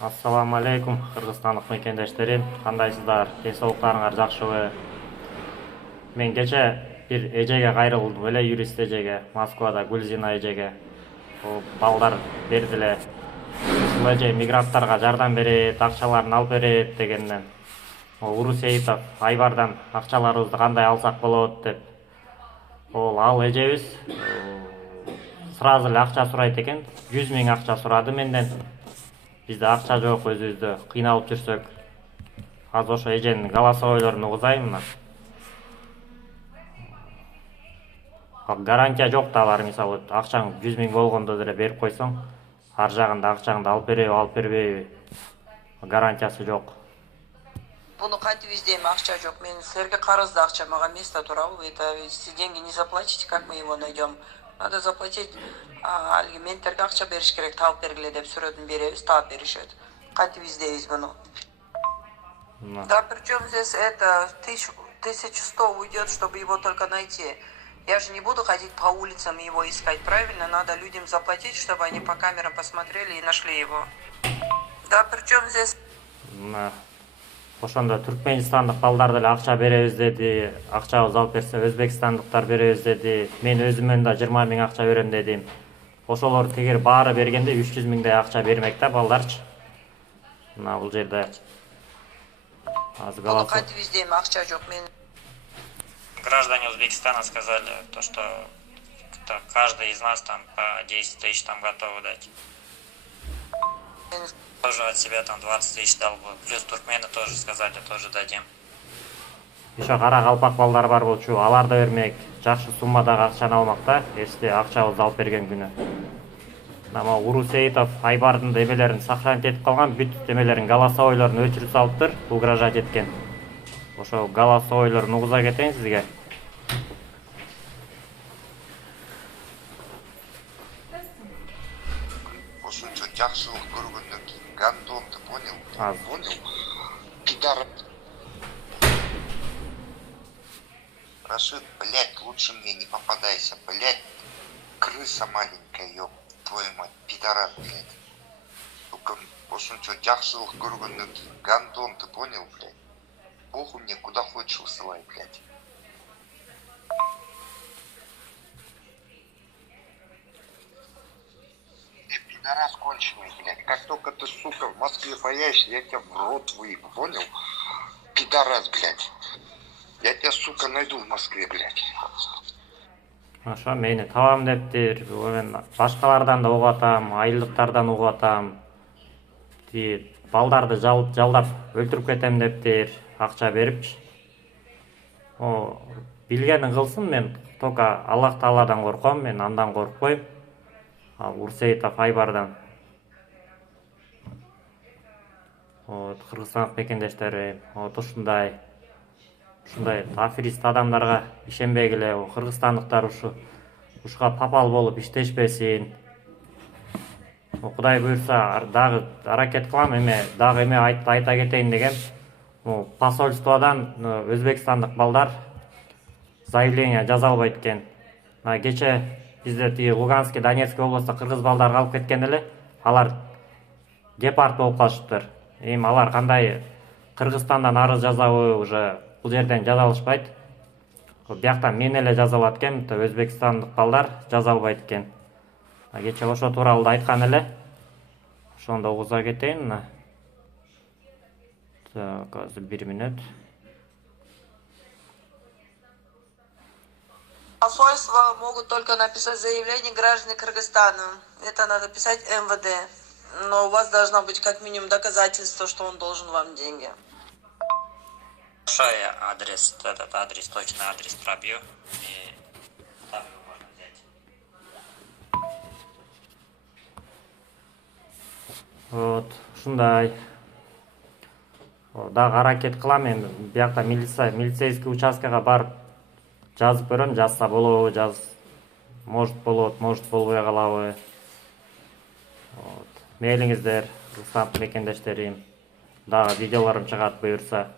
Ассаламу алейкум, Кыргызстандык мекендештерим. Кандайсыздар? Денсаулыктарыңар жакшыбы? Мен кече бир эжеге кайрылдым эле, юрист эжеге, Москвада Гүлзина эжеге. Балдар бердиле. Ушул эже мигранттарга жардам берет, акчаларын алып берет дегенден. Урусеитов Айбардан акчаларыбызды кандай алсак болот деп. Ал эжебиз сразу эле акча сурайт экен. 100 миң акча сурады менден. Бизде акча жок, өзүбүздө кыйналып жүрсөк. Азыр ошо эженин голосовойлорун угузайм. Гарантия жок да, бар мисалы акчаң 100 миң болгондо деле берип койсоң, ар жагында акчаңды алып береби, алып бербейби, гарантиясы жок. Буну кантип издейм, акча жок. Мен силерге карызды акча, мага место туурабы? Это если деньги не заплатите, как мы его найдем? Надо заплатить. Алги менттерге акча бериш керек, таап бергиле деп сүрөтүн беребиз, таап беришет. Кантип издейбиз буну? Да причем здесь это 1100 уйдет, чтобы его только найти. Я же не буду ходить по улицам и его искать, правильно? Надо людям заплатить, чтобы они по камерам посмотрели и нашли его. Да причем здесь... Ошондо түркменистандык балдар деле акча беребиз деди, акчабызды алып берсе өзбекстандыктар беребиз деди. Мен өзүмөн да 20 миң акча берем дедим. Ошолор тегер баары бергенде 300 миңдей акча бермек да балдарчы. Бул жерде азыр голосование. Кантип издейм, акча жок. Мен граждане Узбекистана сказали, то, что каждый из нас там по 10 тысяч там готовы дать. Тоже от себя там 20 тысяч дал бы. Плюс туркмены тоже сказали, тоже дадим. Еще кара калпак балдар бар болчу, алар да бермек, жакшы суммадагы акчаны алмак да, эсте акчабызды алып берген күнү. Урусеитов Айбардын демелерин сохранить этип калган, бүт демелерин голосовойлорун өчүрүп салыптыр, угрожать эткен. Ошо голосовойлорун угуза кетейин сизге. Ошончо жакшылык көргөндөн кийин гандон, ты понял? Понял? Пидор. Рашид, блядь, лучше мне не попадайся, блядь. Крыса маленькая, ёб твою мать, пидорас, блядь. Только ошончо жакшылык көргөндөн кийин гандон, ты понял, блядь? Похуй мне, куда хочешь высылай, блядь. Пидорас конченый, блядь. Как только ты, сука, в Москве появишься, я тебя в рот выебу, понял? Пидорас, блядь. Я тебя, сука, найду в Москве, блядь. Ошо мени табам дептир. Мен башкалардан да угуп атам, айылдыктардан угуп атам. Балдарды жалдап өлтүрүп кетем дептир, акча берипчи. Билгенин кылсын, мен только Аллах Тааладан корком, мен андан коркпойм. Урусеитов Айбардан. Кыргызстандык мекендештери, ушундай аферист адамдарга ишенбегиле, кыргызстандыктар ушуга попал болуп иштешпесин. Кудай буйрса дагы аракет кылам, дагы эме айта кетейин дегем. Посольстводон өзбекстандык балдар заявление жаза албайт экен. Кече бизде Луганский, Донецкий областта кыргыз балдар калып кеткен эле, алар депорт болуп калышыптыр. Алар кандай Кыргызстандан арыз жазабы, уже бул жерден жаза алышпайт. Бияктан мен эле жаза алат экен, өзбекстандык балдар жаза албайт экен. Кече ошо тууралуу да айткан эле. Ошондо угуза кетейин. Так, азыр 1 минут. Посольства могут только написать заявление граждане Кыргызстана. Это надо писать МВД. Но у вас должно быть как минимум доказательство, что он должен вам деньги. Хорошо, я этот адрес, точный адрес пробью. И там его можно взять. Ушундай. Дагы аракет кылам, мен биякта милицейский участкага барып жазып көрөм, жазса болобу, может болот, может болбой калабы. Мейлиңиздер, Кыргызстан мекендештерим. Дагы видеолорум чыгат буюрса.